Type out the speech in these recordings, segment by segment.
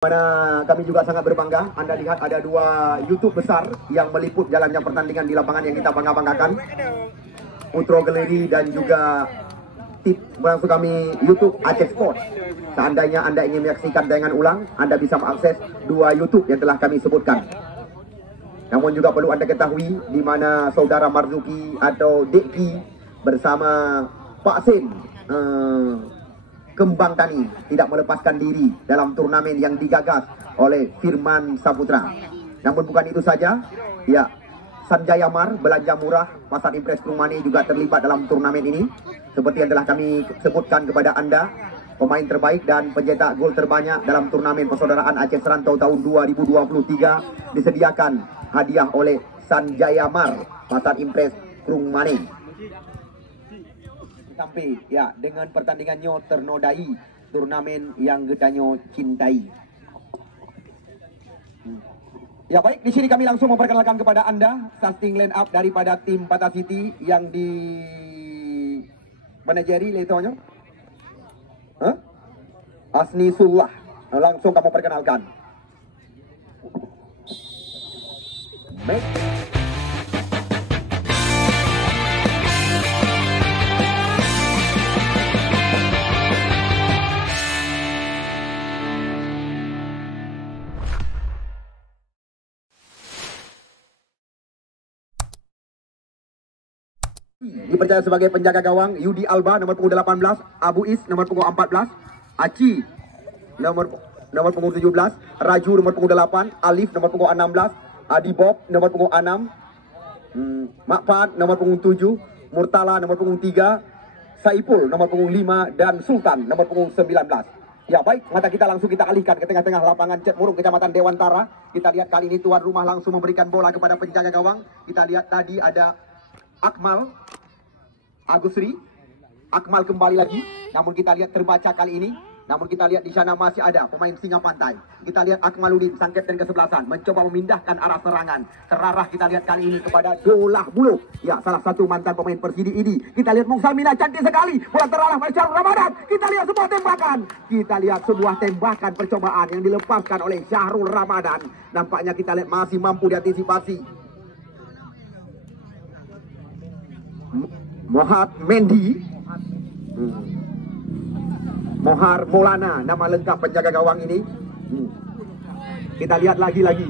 Mana kami juga sangat berbangga. Anda lihat ada dua YouTube besar yang meliput jalannya pertandingan di lapangan yang kita bangga-banggakan. Putro Galeri dan juga tip langsung kami YouTube Aceh Sport. Seandainya Anda ingin menyaksikan tayangan ulang, Anda bisa mengakses dua YouTube yang telah kami sebutkan. Namun juga perlu Anda ketahui di mana saudara Marzuki atau Deki bersama Pak Sin Kembang Tani tidak melepaskan diri dalam turnamen yang digagas oleh Firman Saputra. Namun bukan itu saja, ya, Sanjaya Mar, belanja murah, Pasar Impres Krungmani juga terlibat dalam turnamen ini. Seperti yang telah kami sebutkan kepada Anda, pemain terbaik dan pencetak gol terbanyak dalam turnamen Persaudaraan Aceh Serantau tahun 2023 disediakan hadiah oleh Sanjaya Mar, Pasar Impres Krungmani. Sampai ya dengan pertandingannya ternodai turnamen yang getanyo cintai. Ya baik, di sini kami langsung memperkenalkan kepada Anda starting line up daripada tim Patah City yang di manajeri letonyo. Asni Sullah. Langsung kamu perkenalkan. Baik. Dipercaya sebagai penjaga gawang Yudi Alba nomor punggung 18, Abu Is nomor punggung 14, Aci nomor punggung 17, Raju nomor punggung 8, Alif nomor punggung 16, Adi Bob nomor punggung 6, Makpad nomor punggung 7, Murtala nomor punggung 3, Saipul nomor punggung 5 dan Sultan nomor punggung 19. Ya baik, mata kita langsung kita alihkan ke tengah-tengah lapangan Cet Murung, Kecamatan Dewantara. Kita lihat kali ini tuan rumah langsung memberikan bola kepada penjaga gawang. Kita lihat tadi ada Akmal Agusri, Akmal kembali lagi. Namun kita lihat terbaca kali ini. Namun kita lihat di sana masih ada pemain Singa Pantai. Kita lihat Akmaludin, sang kapten kesebelasan, mencoba memindahkan arah serangan. Terarah kita lihat kali ini kepada Dolah Buluh. Ya, salah satu mantan pemain Persidi ini. Kita lihat Mungsalmina cantik sekali. Bola terarah pada Syahrul Ramadan. Kita lihat sebuah tembakan. Kita lihat sebuah tembakan percobaan yang dilepaskan oleh Syahrul Ramadan. Nampaknya kita lihat masih mampu diantisipasi. Mohad Mendy, Mohar Maulana, nama lengkap penjaga gawang ini. Kita lihat lagi-lagi.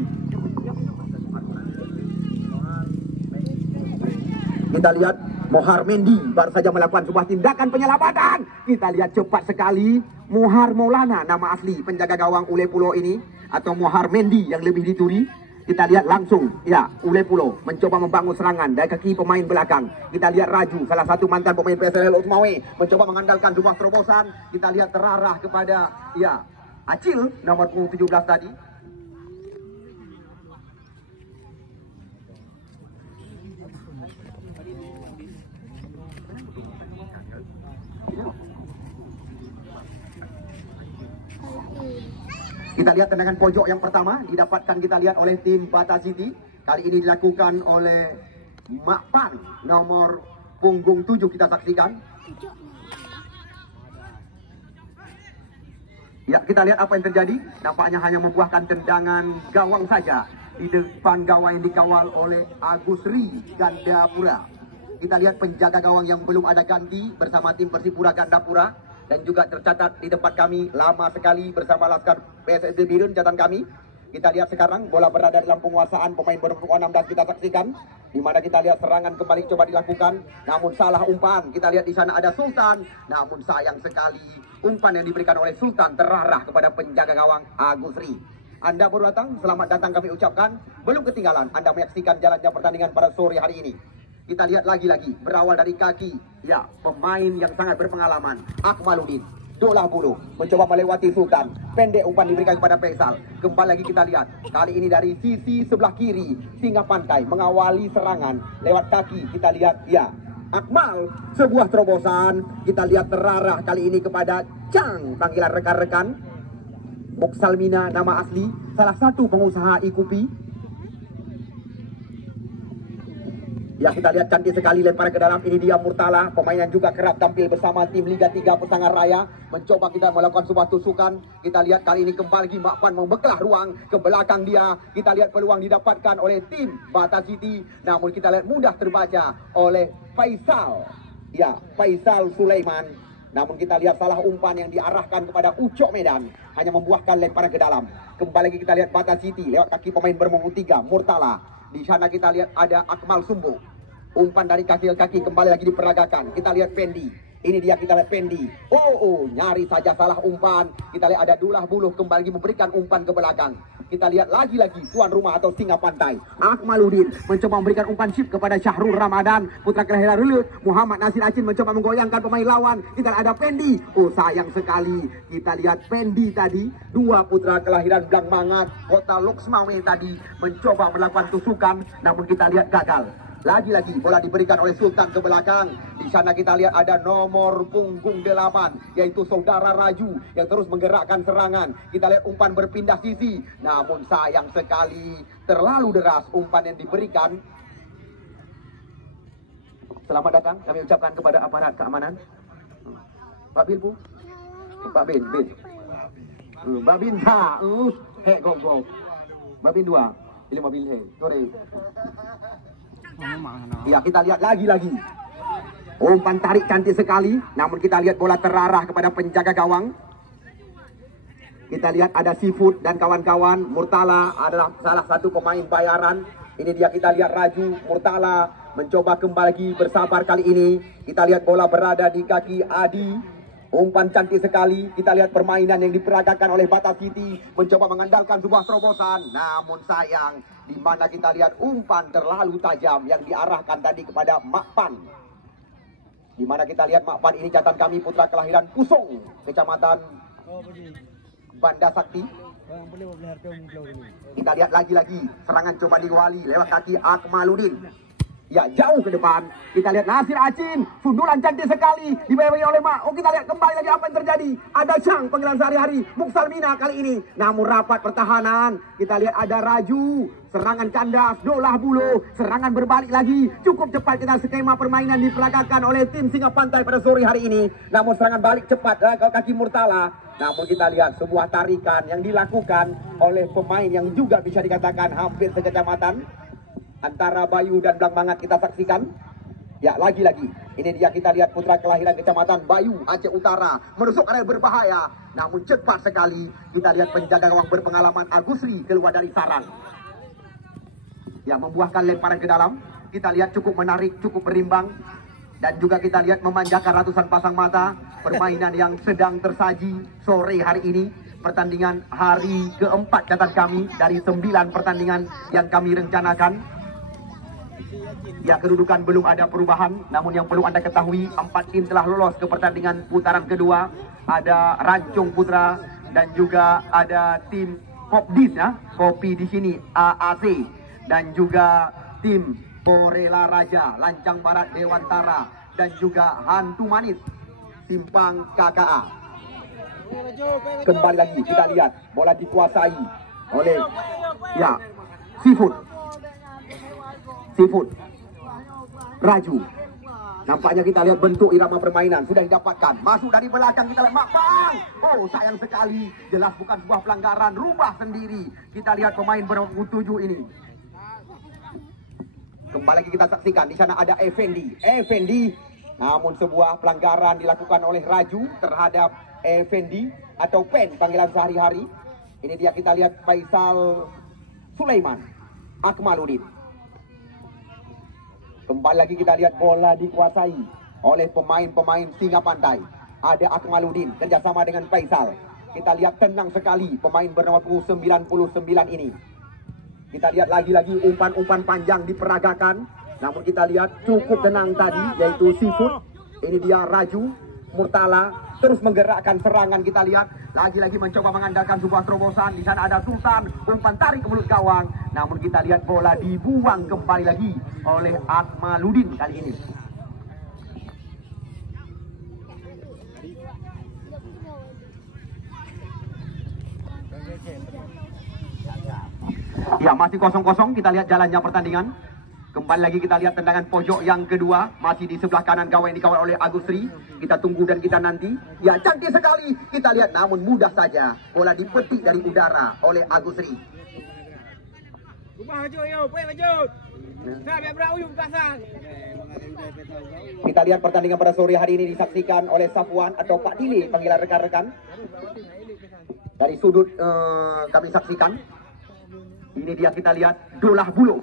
Kita lihat Mohar Mendy baru saja melakukan sebuah tindakan penyelamatan. Kita lihat cepat sekali. Mohar Maulana, nama asli penjaga gawang Ule Pulau ini, atau Mohar Mendy yang lebih dituri. Kita lihat langsung, ya, Ule Pulau mencoba membangun serangan dari kaki pemain belakang. Kita lihat Raju, salah satu mantan pemain PSLL Utmawe, mencoba mengandalkan sebuah terobosan. Kita lihat terarah kepada, ya, Acil, nomor 17 tadi. Kita lihat tendangan pojok yang pertama didapatkan kita lihat oleh tim Patah City. Kali ini dilakukan oleh Makpan nomor punggung 7, kita saksikan. Ya, kita lihat apa yang terjadi. Nampaknya hanya membuahkan tendangan gawang saja di depan gawang yang dikawal oleh Agusri Gandapura. Kita lihat penjaga gawang yang belum ada ganti bersama tim Persipura Gandapura. Dan juga tercatat di tempat kami lama sekali bersama Laskar PSSD Birun, catatan kami. Kita lihat sekarang bola berada dalam penguasaan pemain berpunggung 16, kita saksikan. Di mana kita lihat serangan kembali coba dilakukan. Namun salah umpan. Kita lihat di sana ada Sultan. Namun sayang sekali umpan yang diberikan oleh Sultan terarah kepada penjaga gawang Agusri. Anda baru datang, selamat datang kami ucapkan. Belum ketinggalan Anda menyaksikan jalannya pertandingan pada sore hari ini. Kita lihat lagi-lagi, berawal dari kaki, ya, pemain yang sangat berpengalaman, Akmaludin, Dolah Buluh, mencoba melewati Sultan, pendek umpan diberikan kepada Faisal. Kembali lagi kita lihat, kali ini dari sisi sebelah kiri, Singa Pantai mengawali serangan, lewat kaki, kita lihat, ya, Akmal, sebuah terobosan, kita lihat terarah kali ini kepada Cang, panggilan rekan-rekan, Muksalmina, nama asli, salah satu pengusaha Ikupi. Ya, kita lihat cantik sekali lemparan ke dalam. Ini dia Murtala, pemain yang juga kerap tampil bersama tim Liga 3 Pesangan Raya. Mencoba kita melakukan sebuah tusukan. Kita lihat kali ini kembali lagi Mak Pan membelah ruang ke belakang dia. Kita lihat peluang didapatkan oleh tim Bata City. Namun kita lihat mudah terbaca oleh Faisal. Ya, Faisal Sulaiman. Namun kita lihat salah umpan yang diarahkan kepada Ucok Medan. Hanya membuahkan lemparan ke dalam. Kembali lagi kita lihat Bata City lewat kaki pemain bernomor 3, Murtala. Di sana kita lihat ada Akmal Sumbu. Umpan dari kaki ke kaki kembali lagi diperagakan. Kita lihat Pendi. Ini dia kita lihat Pendi. Nyari saja salah umpan. Kita lihat ada Dullah Buluh kembali lagi memberikan umpan ke belakang. Kita lihat lagi-lagi tuan rumah atau singa pantai. Akmaluddin mencoba memberikan umpan chip kepada Syahrul Ramadan. Putra kelahiran Relut. Muhammad Nasir Acin mencoba menggoyangkan pemain lawan. Kita lihat ada Pendi. Sayang sekali. Kita lihat Pendi tadi. Dua putra kelahiran Blang Mangat, Kota Luxmawe tadi mencoba melakukan tusukan. Namun kita lihat gagal. Lagi-lagi bola diberikan oleh Sultan ke belakang. Di sana kita lihat ada nomor punggung 8 yaitu Saudara Raju yang terus menggerakkan serangan. Kita lihat umpan berpindah sisi. Namun sayang sekali terlalu deras umpan yang diberikan. Selamat datang kami ucapkan kepada aparat keamanan. Pak Bilpu, Pak Bin. Mbak Bin go. Mbak Bin 2. Ini mobil sorry. Ya, kita lihat lagi-lagi. Umpan tarik cantik sekali. Namun kita lihat bola terarah kepada penjaga gawang. Kita lihat ada Seafood dan kawan-kawan. Murtala adalah salah satu pemain bayaran. Ini dia kita lihat Raju. Murtala mencoba kembali lagi bersabar kali ini. Kita lihat bola berada di kaki Adi. Umpan cantik sekali. Kita lihat permainan yang diperagakan oleh Bata City. Mencoba mengandalkan sebuah terobosan. Namun sayang. Di mana kita lihat umpan terlalu tajam yang diarahkan tadi kepada Mak Pan. Di mana kita lihat Mak Pan ini catatan kami putra kelahiran Pusong, Kecamatan Banda Sakti. Kita lihat lagi-lagi serangan coba diwali lewat kaki Akmaluddin. Ya, jauh ke depan. Kita lihat Nasir Acin. Sundulan cantik sekali. Dibayar oleh Mak. Kita lihat kembali lagi apa yang terjadi. Ada Chang, panggilan sehari-hari. Muksalmina kali ini. Namun rapat pertahanan. Kita lihat ada Raju. Serangan kandas. Dullah Buluh. Serangan berbalik lagi. Cukup cepat kita skema permainan diperagakan oleh tim Singa Pantai pada sore hari ini. Namun serangan balik cepat ke kaki Murtala. Namun kita lihat sebuah tarikan yang dilakukan oleh pemain yang juga bisa dikatakan hampir sekecamatan. Antara Bayu dan Blang Mangat kita saksikan. Ya, lagi-lagi. Ini dia kita lihat putra kelahiran Kecamatan Bayu, Aceh Utara. Menusuk area berbahaya. Namun cepat sekali. Kita lihat penjaga gawang berpengalaman Agusri keluar dari sarang. Ya, membuahkan lemparan ke dalam. Kita lihat cukup menarik, cukup berimbang. Dan juga kita lihat memanjakan ratusan pasang mata. Permainan yang sedang tersaji sore hari ini. Pertandingan hari keempat catatan kami dari 9 pertandingan yang kami rencanakan. Ya, kedudukan belum ada perubahan. Namun yang perlu Anda ketahui, 4 tim telah lolos ke pertandingan putaran kedua. Ada Rancong Putra dan juga ada tim Kopdis ya, Kopi di sini AAC, dan juga tim Borela Raja, Lancang Barat Dewantara, dan juga Hantu Manis Simpang KKA. Kembali lagi kita lihat bola dikuasai oleh Seafood Raju. Nampaknya kita lihat bentuk irama permainan sudah didapatkan. Masuk dari belakang kita lihat Mak Pan. Sayang sekali. Jelas bukan sebuah pelanggaran. Rubah sendiri. Kita lihat pemain bernomor 7 ini. Kembali lagi kita saksikan. Di sana ada Effendi. Namun sebuah pelanggaran dilakukan oleh Raju terhadap Effendi atau Pen panggilan sehari-hari. Ini dia kita lihat Faisal Sulaiman, Akmaluddin. Kembali lagi kita lihat bola dikuasai oleh pemain-pemain Singa Pantai. Ada Akmaluddin kerjasama dengan Faisal. Kita lihat tenang sekali pemain bernomor 99 ini. Kita lihat lagi-lagi umpan-umpan panjang diperagakan. Namun kita lihat cukup tenang tadi yaitu Seafood. Ini dia Raju, Murtala terus menggerakkan serangan. Kita lihat lagi-lagi mencoba mengandalkan sebuah terobosan. Di sana ada Sultan, umpan tarik ke mulut gawang. Namun kita lihat bola dibuang kembali lagi oleh Akmaluddin kali ini. Ya, masih 0-0. Kita lihat jalannya pertandingan. Kembali lagi kita lihat tendangan pojok yang kedua. Masih di sebelah kanan gawang yang dikawal oleh Agus Sri. Kita tunggu dan kita nanti. Ya, cantik sekali. Kita lihat namun mudah saja. Bola dipetik dari udara oleh Agus Sri. Kita lihat pertandingan pada sore hari ini disaksikan oleh Safwan atau Pak Dili panggilan rekan-rekan. Dari sudut kami saksikan. Ini dia kita lihat Dolah Buluh.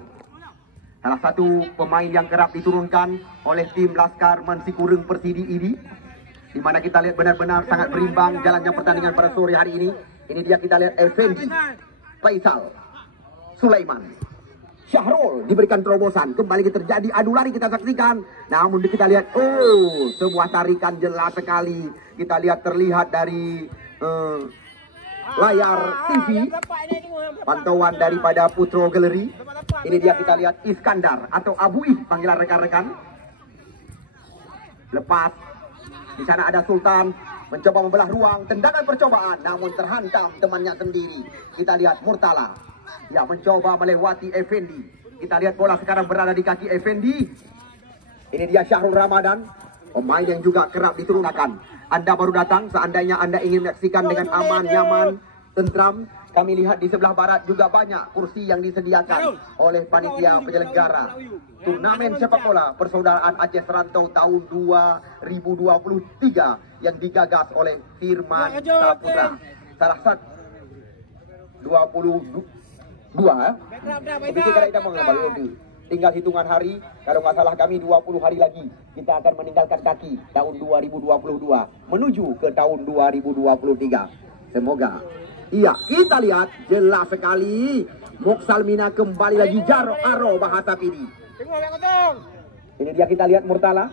Salah satu pemain yang kerap diturunkan oleh tim Laskar Mansikurung Persidi ini. Di mana kita lihat benar-benar sangat berimbang jalannya pertandingan pada sore hari ini. Ini dia kita lihat Effendi, Faisal, Sulaiman, Syahrul diberikan terobosan. Kembali terjadi adu lari kita saksikan. Namun kita lihat, oh, sebuah tarikan jelas sekali. Kita lihat terlihat dari layar TV pantauan daripada Putro Galeri. Ini dia kita lihat Iskandar atau Abui panggilan rekan-rekan. Lepas di sana ada Sultan mencoba membelah ruang, tendangan percobaan namun terhantam temannya sendiri. Kita lihat Murtala yang mencoba melewati Effendi. Kita lihat bola sekarang berada di kaki Effendi. Ini dia Syahrul Ramadan, pemain yang juga kerap diturunkan. Anda baru datang, seandainya Anda ingin menyaksikan dengan aman, nyaman, tentram, kami lihat di sebelah barat juga banyak kursi yang disediakan oleh panitia penyelenggara turnamen sepak bola Persaudaraan Aceh Serantau tahun 2023 yang digagas oleh Firman Saputra. Salah satu 22 tinggal hitungan hari, kalau nggak salah kami 20 hari lagi kita akan meninggalkan kaki tahun 2022 menuju ke tahun 2023. Semoga. Iya, kita lihat jelas sekali Moksalmina kembali lagi jaro aro bahasa ini. Ini dia kita lihat Murtala.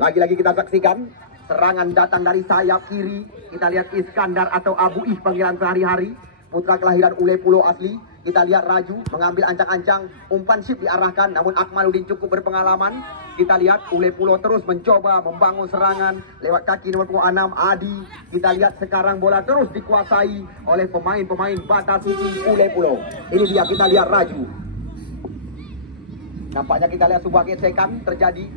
Lagi-lagi kita saksikan serangan datang dari sayap kiri. Kita lihat Iskandar atau Abu Ih panggilan sehari-hari, putra kelahiran Ule Pulau asli. Kita lihat Raju mengambil ancang-ancang, umpan sip diarahkan, namun Akmaluddin cukup berpengalaman. Kita lihat Ule Pulau terus mencoba membangun serangan lewat kaki nomor 6 Adi. Kita lihat sekarang bola terus dikuasai oleh pemain-pemain Bata City Ule Pulau. Ini dia kita lihat Raju. Nampaknya kita lihat sebuah gesekan terjadi.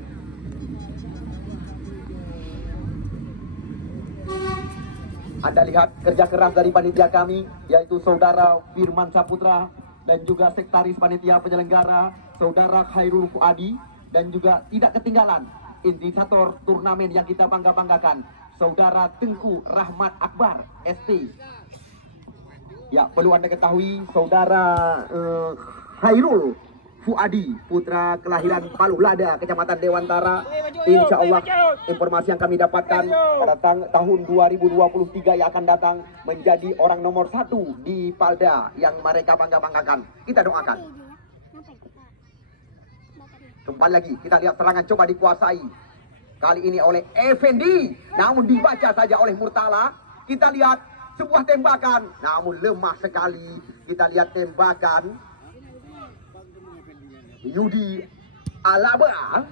Anda lihat kerja keras dari panitia kami, yaitu Saudara Firman Saputra dan juga Sekretaris Panitia Penyelenggara Saudara Khairul Fuadi, dan juga tidak ketinggalan inisiator turnamen yang kita bangga-banggakan Saudara Tengku Rahmat Akbar ST. Ya, perlu Anda ketahui Saudara Khairul Fuadi, putra kelahiran Paluh Lada, Kecamatan Dewantara. Insya Allah informasi yang kami dapatkan pada tahun 2023 yang akan datang menjadi orang nomor 1 di Palda yang mereka bangga-banggakan. Kita doakan. Kembali lagi kita lihat serangan coba dikuasai kali ini oleh Effendi, namun dibaca saja oleh Murtala. Kita lihat sebuah tembakan, namun lemah sekali. Kita lihat tembakan Yudi Alaba,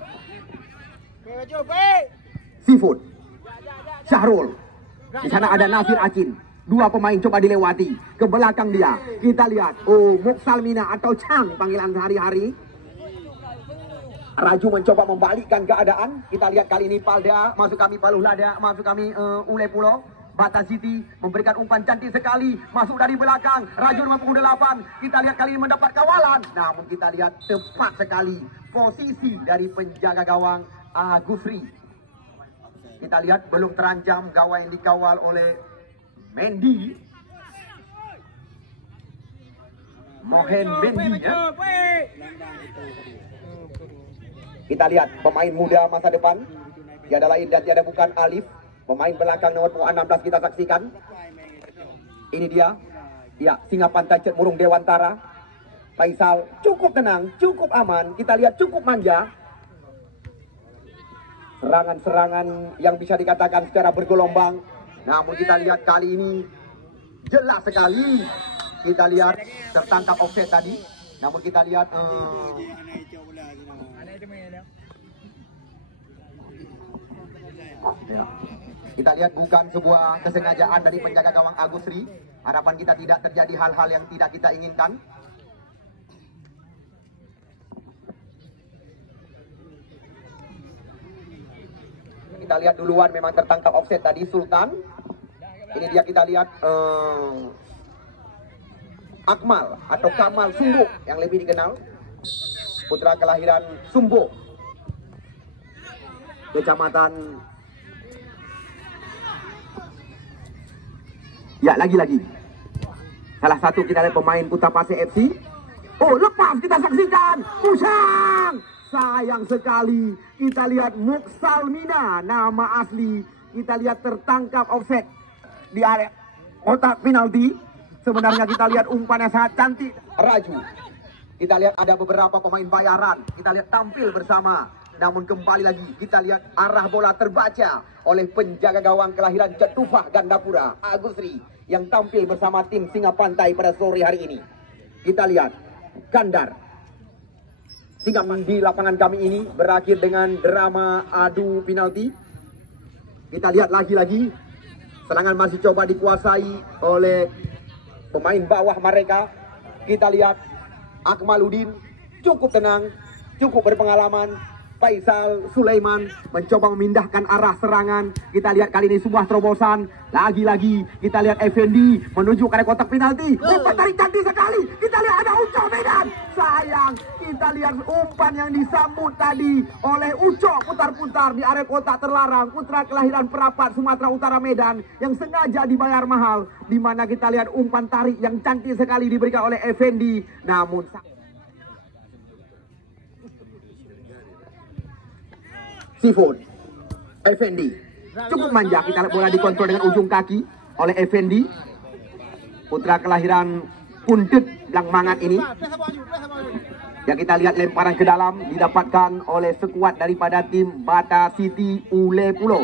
Seafood, Syahrul. Di sana ada Nasir Acin. Dua pemain coba dilewati ke belakang dia. Kita lihat, oh, Moksalmina atau Chang panggilan sehari-hari. Raju mencoba membalikkan keadaan. Kita lihat kali ini Palda, masuk kami Paluh Lada, masuk kami Ule Pulau. Bata City memberikan umpan cantik sekali, masuk dari belakang, Raju nomor 8. Kita lihat kali ini mendapat kawalan, namun kita lihat tepat sekali posisi dari penjaga gawang Agusri. Kita lihat belum terancam gawang yang dikawal oleh Mendy, Mohen Mendy ya. Kita lihat pemain muda masa depan, tiada lain dan tiada bukan Alif. Pemain belakang nomor 16 kita saksikan. Ini dia. Ya, Singa Pantai Cet Murung Dewantara. Faisal cukup tenang, cukup aman. Kita lihat cukup manja. Serangan-serangan yang bisa dikatakan secara bergelombang. Namun kita lihat kali ini jelas sekali. Kita lihat tertangkap offset tadi. Namun kita lihat ya. Kita lihat bukan sebuah kesengajaan dari penjaga gawang Agusri. Harapan kita tidak terjadi hal-hal yang tidak kita inginkan. kita lihat duluan memang tertangkap offset tadi Sultan. Ini dia kita lihat Akmal atau Kamal Sumbo yang lebih dikenal. Putra kelahiran Sumbo, Kecamatan. Ya, lagi-lagi salah satu kita lihat pemain Putra Pasir FC. Oh, lepas kita saksikan Usang. Sayang sekali kita lihat Muksalmina, nama asli. Kita lihat tertangkap offset di area kotak penalti. Sebenarnya kita lihat umpan yang sangat cantik. Raju. Kita lihat ada beberapa pemain bayaran. Kita lihat tampil bersama. Namun kembali lagi kita lihat arah bola terbaca oleh penjaga gawang kelahiran Cetufah Gandapura, Agusri, yang tampil bersama tim Singa Pantai pada sore hari ini. Kita lihat Kandar. Singa di lapangan kami ini berakhir dengan drama adu penalti. Kita lihat lagi-lagi serangan masih coba dikuasai oleh pemain bawah mereka. Kita lihat Akmaluddin cukup tenang, cukup berpengalaman. Faisal Sulaiman mencoba memindahkan arah serangan. Kita lihat kali ini sebuah terobosan. Lagi-lagi kita lihat Effendi menuju ke kotak penalti. Umpan tarik cantik sekali. Kita lihat ada Ucok Medan. Sayang, kita lihat umpan yang disambut tadi oleh Ucok putar-putar di area kotak terlarang. Putra kelahiran Perapat, Sumatera Utara, Medan, yang sengaja dibayar mahal. Di mana kita lihat umpan tarik yang cantik sekali diberikan oleh Effendi. Namun Seafood Effendi cukup manja. Kita lihat bola dikontrol dengan ujung kaki oleh Effendi, putra kelahiran Kuntit Blang Mangat ini. Yang kita lihat lemparan ke dalam didapatkan oleh sekuat daripada tim Bata City Ule Pulau.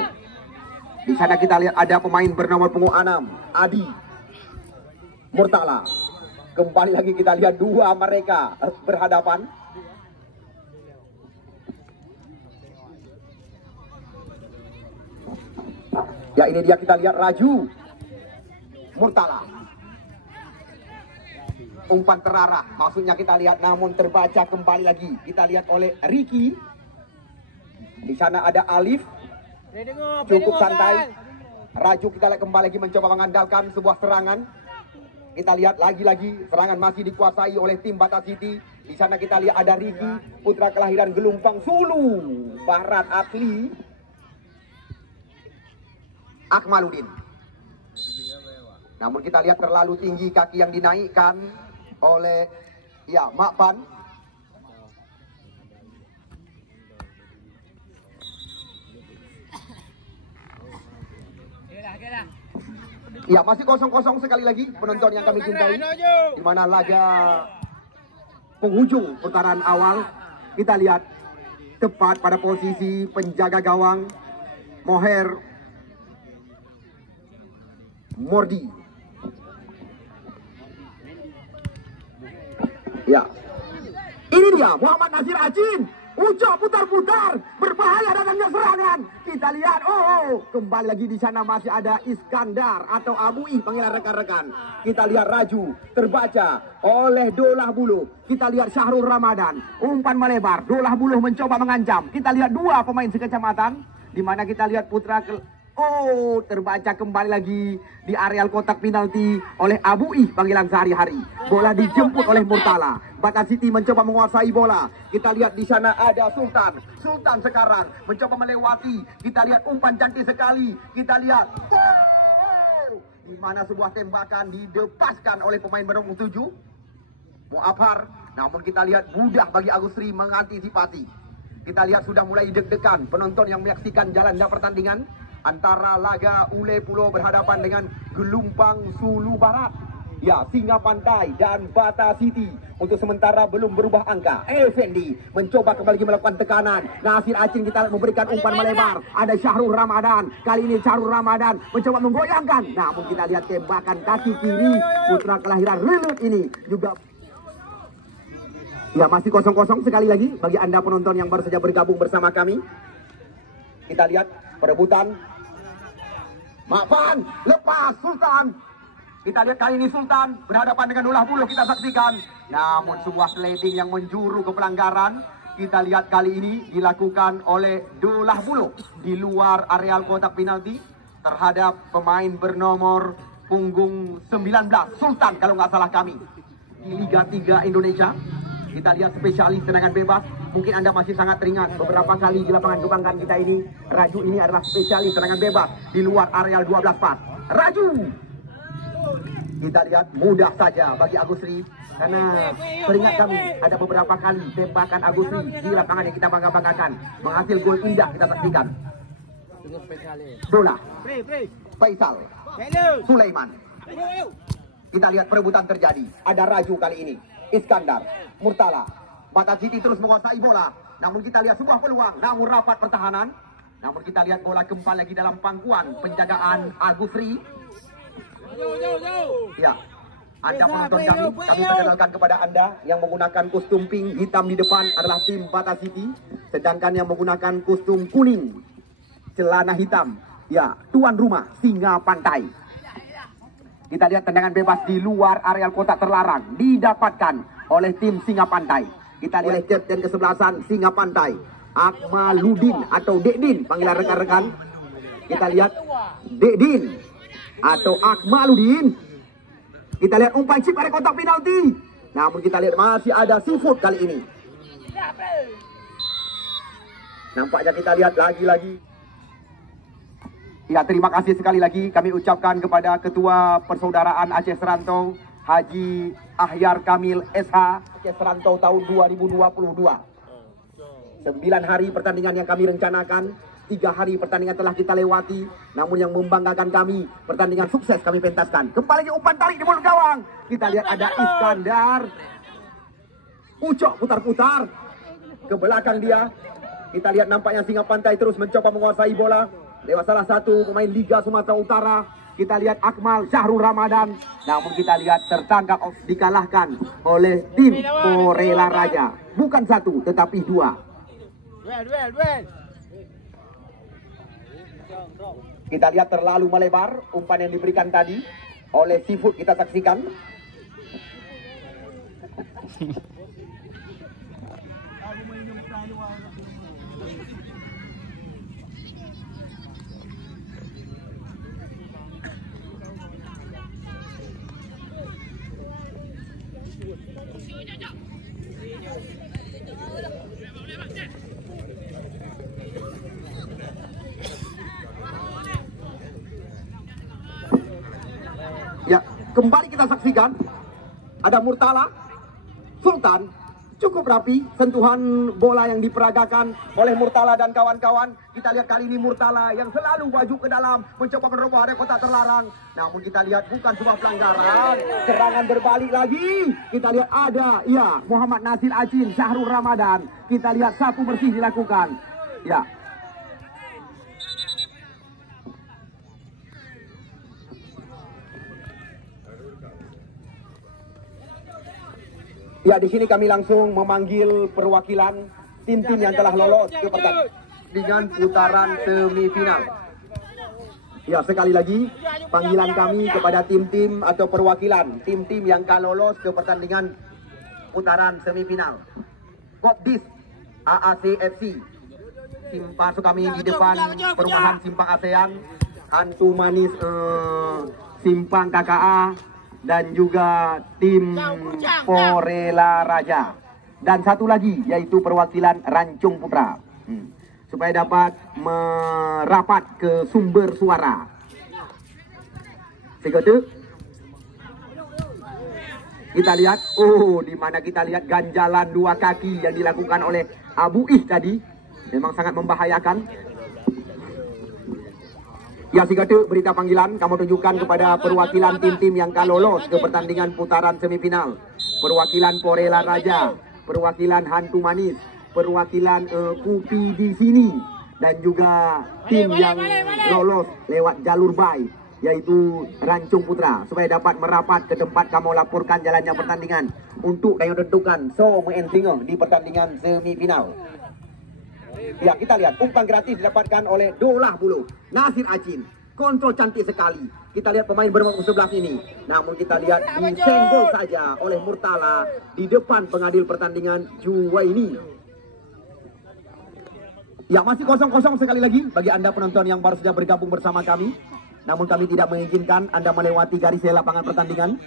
Di sana kita lihat ada pemain bernama punggung 6 Adi Murtala. Kembali lagi kita lihat dua mereka berhadapan. Ya, ini dia kita lihat Raju Murtala. Umpan terarah, maksudnya kita lihat, namun terbaca kembali lagi. Kita lihat oleh Ricky. Di sana ada Alif. Cukup santai. Raju kita lihat kembali lagi mencoba mengandalkan sebuah serangan. Kita lihat lagi-lagi serangan masih dikuasai oleh tim Bata City. Di sana kita lihat ada Ricky, putra kelahiran Gelumpang Sulu Barat asli. Akmaluddin. Namun kita lihat terlalu tinggi kaki yang dinaikkan oleh Makpan. Ya, masih kosong-kosong sekali lagi penonton yang kami cintai. Di mana laga penghujung putaran awal, kita lihat tepat pada posisi penjaga gawang Moher Mordi. Ya, ini dia Muhammad Nasir Acin. Ucok putar-putar, berbahaya datangnya serangan. Kita lihat, kembali lagi di sana masih ada Iskandar atau Abui panggilan rekan-rekan. Kita lihat Raju terbaca oleh Dolah Buluh. Kita lihat Syahrul Ramadan, umpan melebar. Dolah Buluh mencoba mengancam. Kita lihat dua pemain sekecamatan, di mana kita lihat putra terbaca kembali lagi di areal kotak penalti oleh Abui panggilan sehari-hari. Bola dijemput oleh Murtala. Bata City mencoba menguasai bola. Kita lihat di sana ada Sultan. Sultan sekarang mencoba melewati. Kita lihat umpan cantik sekali. Kita lihat di mana sebuah tembakan dilepaskan oleh pemain bernomor 7 Muafar. Namun kita lihat mudah bagi Agusri mengantisipasi. Kita lihat sudah mulai deg-degan penonton yang menyaksikan jalannya pertandingan antara laga Ule Pulau berhadapan dengan Gelumpang Sulu Barat. Ya, Singa Pantai dan Bata City untuk sementara belum berubah angka. Effendi mencoba kembali melakukan tekanan. Nasir Acin kita memberikan umpan melebar. Ada Syahrul Ramadan. Kali ini Syahrul Ramadan mencoba menggoyangkan. Namun kita lihat tembakan kaki kiri putra kelahiran Relut ini juga. Ya, masih kosong-kosong sekali lagi bagi Anda penonton yang baru saja bergabung bersama kami. Kita lihat perebutan. Makpan, lepas Sultan. Kita lihat kali ini Sultan berhadapan dengan Dolah Buluh, kita saksikan. Namun sebuah sliding yang menjuru ke pelanggaran. Kita lihat kali ini dilakukan oleh Dolah Bulog di luar areal kotak penalti terhadap pemain bernomor punggung 19 Sultan kalau nggak salah kami di Liga 3 Indonesia. Kita lihat spesialis tendangan bebas. Mungkin Anda masih sangat teringat beberapa kali di lapangan kebanggaan kita ini, Raju ini adalah spesialis tendangan bebas di luar areal 12 pas. Raju, kita lihat mudah saja bagi Agusri, karena teringat kami ada beberapa kali tembakan Agusri di lapangan yang kita bangga-banggakan menghasil gol indah kita saksikan. Dolah, Faisal, Sulaiman. Kita lihat perebutan terjadi. Ada Raju kali ini, Iskandar, Murtala. Batas City terus menguasai bola. Namun kita lihat sebuah peluang, namun rapat pertahanan. Namun kita lihat bola kembali lagi dalam pangkuan penjagaan Agusri. Ya, Anda penonton kami perkenalkan kepada Anda yang menggunakan kostum pink hitam di depan adalah tim Batas City, sedangkan yang menggunakan kostum kuning celana hitam, ya, tuan rumah Singa Pantai. Kita lihat tendangan bebas di luar areal kotak terlarang didapatkan oleh tim Singa Pantai. Kita lihat kapten kesebelasan Singa Pantai, Akmaludin atau Dekdin panggilan rekan-rekan. Kita lihat Dekdin atau Akmaludin. Kita lihat umpan chip area kotak penalti. Namun kita lihat masih ada seafood kali ini. Nampaknya kita lihat lagi-lagi. Ya, terima kasih sekali lagi kami ucapkan kepada Ketua Persaudaraan Aceh Serantau, Haji Ahyar Kamil SH, Aceh Serantau tahun 2022. 9 hari pertandingan yang kami rencanakan, 3 hari pertandingan telah kita lewati, namun yang membanggakan kami, pertandingan sukses kami pentaskan. Kembali umpan tarik di mulut gawang. Kita lihat ada Iskandar. Ucok putar-putar ke belakang dia. Kita lihat nampaknya Singa Pantai terus mencoba menguasai bola lewat salah satu pemain Liga Sumatera Utara. Kita lihat Akmal Syahrul Ramadan. Namun kita lihat tertangkap dikalahkan oleh tim Porela Raja. Bukan 1 tetapi 2. Kita lihat terlalu melebar umpan yang diberikan tadi oleh seafood kita saksikan. Ya, kembali kita saksikan ada Murtala, Sultan, cukup rapi sentuhan bola yang diperagakan oleh Murtala dan kawan-kawan. Kita lihat kali ini Murtala yang selalu maju ke dalam mencoba menerobos area kotak terlarang. Namun kita lihat bukan sebuah pelanggaran, serangan berbalik lagi. Kita lihat ada, ya, Muhammad Nasir Acin, Syahrul Ramadan. Kita lihat sapu bersih dilakukan. Ya. Ya, di sini kami langsung memanggil perwakilan tim-tim yang telah lolos ke pertandingan putaran semifinal. Ya, sekali lagi panggilan kami kepada tim-tim atau perwakilan tim-tim yang telah lolos ke pertandingan putaran semifinal. Kopdis AAC FC. Masuk kami di depan perumahan Simpang ASEAN, Hantu Manis Simpang KKA, dan juga tim Porela Raja. Dan satu lagi yaitu perwakilan Rancung Putra, supaya dapat merapat ke sumber suara. Segitu. Kita lihat, di mana kita lihat ganjalan 2 kaki yang dilakukan oleh Abu Ih tadi, memang sangat membahayakan. Ya, Sigatu, berita panggilan kamu tunjukkan kepada perwakilan tim-tim yang telah lolos ke pertandingan putaran semifinal. Perwakilan Porela Raja, perwakilan Hantu Manis, perwakilan Kupi di sini, dan juga tim yang lolos lewat jalur bay, yaitu Rancung Putra, supaya dapat merapat ke tempat kamu laporkan jalannya pertandingan untuk kamu tentukan so mengentingo di pertandingan semifinal. Ya, kita lihat umpan gratis didapatkan oleh Dolah Bulog, Nasir Acin. Kontrol cantik sekali. Kita lihat pemain bernomor 11 ini. Namun kita lihat disenggol saja oleh Murtala di depan pengadil pertandingan Juwaini. Ya, masih kosong-kosong sekali lagi bagi Anda penonton yang baru saja bergabung bersama kami. Namun kami tidak mengizinkan Anda melewati garis lapangan pertandingan.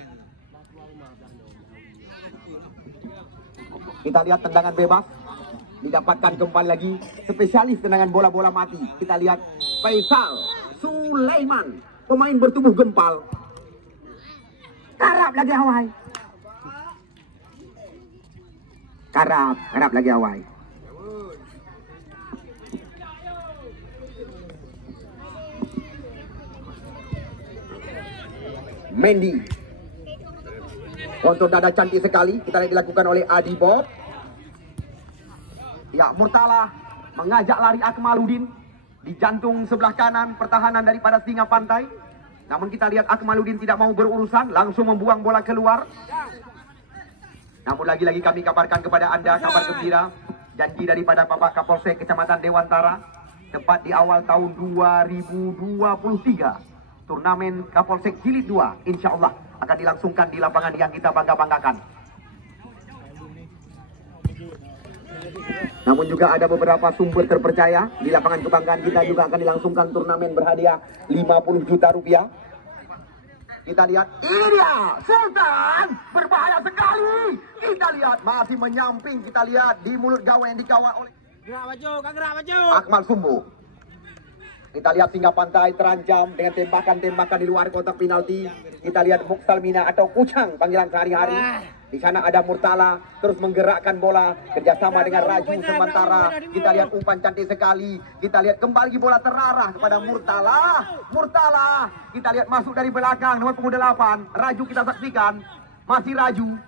Kita lihat tendangan bebas. Didapatkan kembali lagi spesialis tendangan bola-bola mati. Kita lihat Faisal Sulaiman, pemain bertubuh gempal. Karap lagi awai. Karap lagi awai. Mendy. Kontrol dada cantik sekali. Kita lihat dilakukan oleh Adi Bob. Ya, Murtala mengajak lari Akmaluddin di jantung sebelah kanan pertahanan daripada Singa Pantai. Namun kita lihat Akmaluddin tidak mau berurusan, langsung membuang bola keluar. Namun lagi-lagi kami kabarkan kepada Anda kabar gembira, janji daripada Bapak Kapolsek Kecamatan Dewantara, tepat di awal tahun 2023. Turnamen Kapolsek Jilid 2 insya Allah akan dilangsungkan di lapangan yang kita bangga-banggakan. Namun juga ada beberapa sumber terpercaya di lapangan kebanggaan kita juga akan dilangsungkan turnamen berhadiah 50 juta rupiah. Kita lihat, ini dia Sultan, berbahaya sekali. Kita lihat masih menyamping, kita lihat di mulut gawang yang dikawal oleh gerak maju. Akmal Sumbu. Kita lihat Singa Pantai terancam dengan tembakan-tembakan di luar kotak penalti. Kita lihat Muksalmina atau Kucang panggilan sehari-hari. Di sana ada Murtala terus menggerakkan bola kerjasama dengan Raju sementara. Kita lihat umpan cantik sekali. Kita lihat kembali bola terarah kepada Murtala. Kita lihat masuk dari belakang nomor punggung 8. Raju kita saksikan. Masih Raju.